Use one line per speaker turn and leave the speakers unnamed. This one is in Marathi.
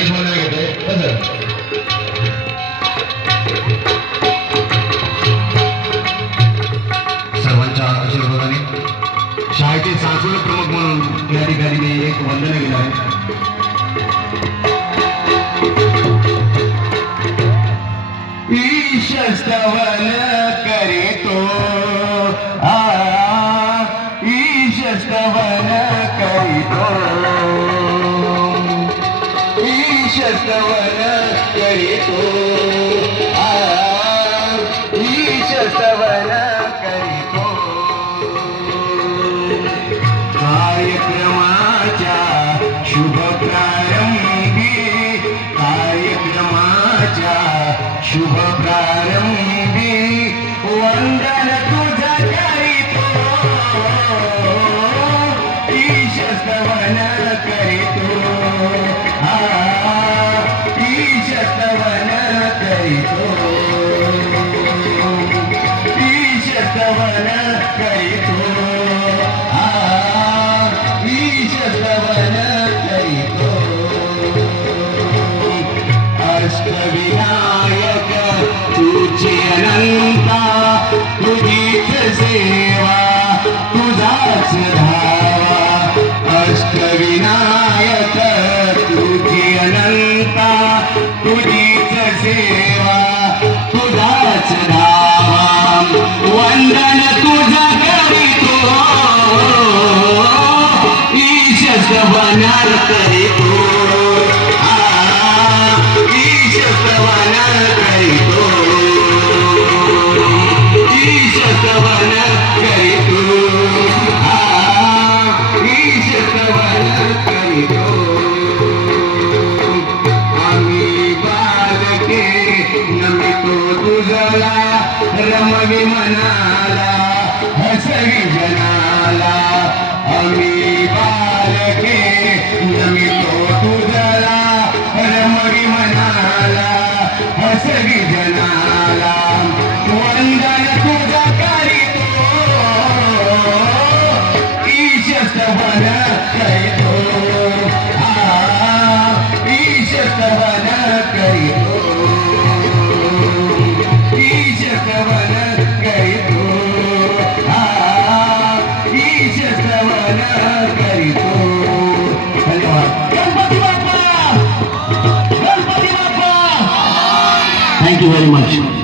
गणेश मंडळ घेते कसं? सर्वांच्या आशीर्वादाने. शाळेचे सांस्कृतिक प्रमुख म्हणून या ठिकाणी मी एक वंदन केलं आहे. ईशस्तवन करीतो. आ ईशस्तवन करीतो. ईशस्तवन करीतो आ ईशस्तवन करीतो कार्यक्रमाच्या शुभ प्रारंभी कार्यक्रमाच्या शुभ प्रारंभी. तुझीच सेवा तुझाच धावा वंदन तुझा करीतो. ईशस्तवन करीतो. आ, ईशस्तवन करीतो. ईशस्तवन करीतो. आ, ईशस्तवन करीतो. नमितो तुझला रमवी मनाला हसवी जनाला अमी बालके ईशस्तवन करीतो धन्यवाद गणपती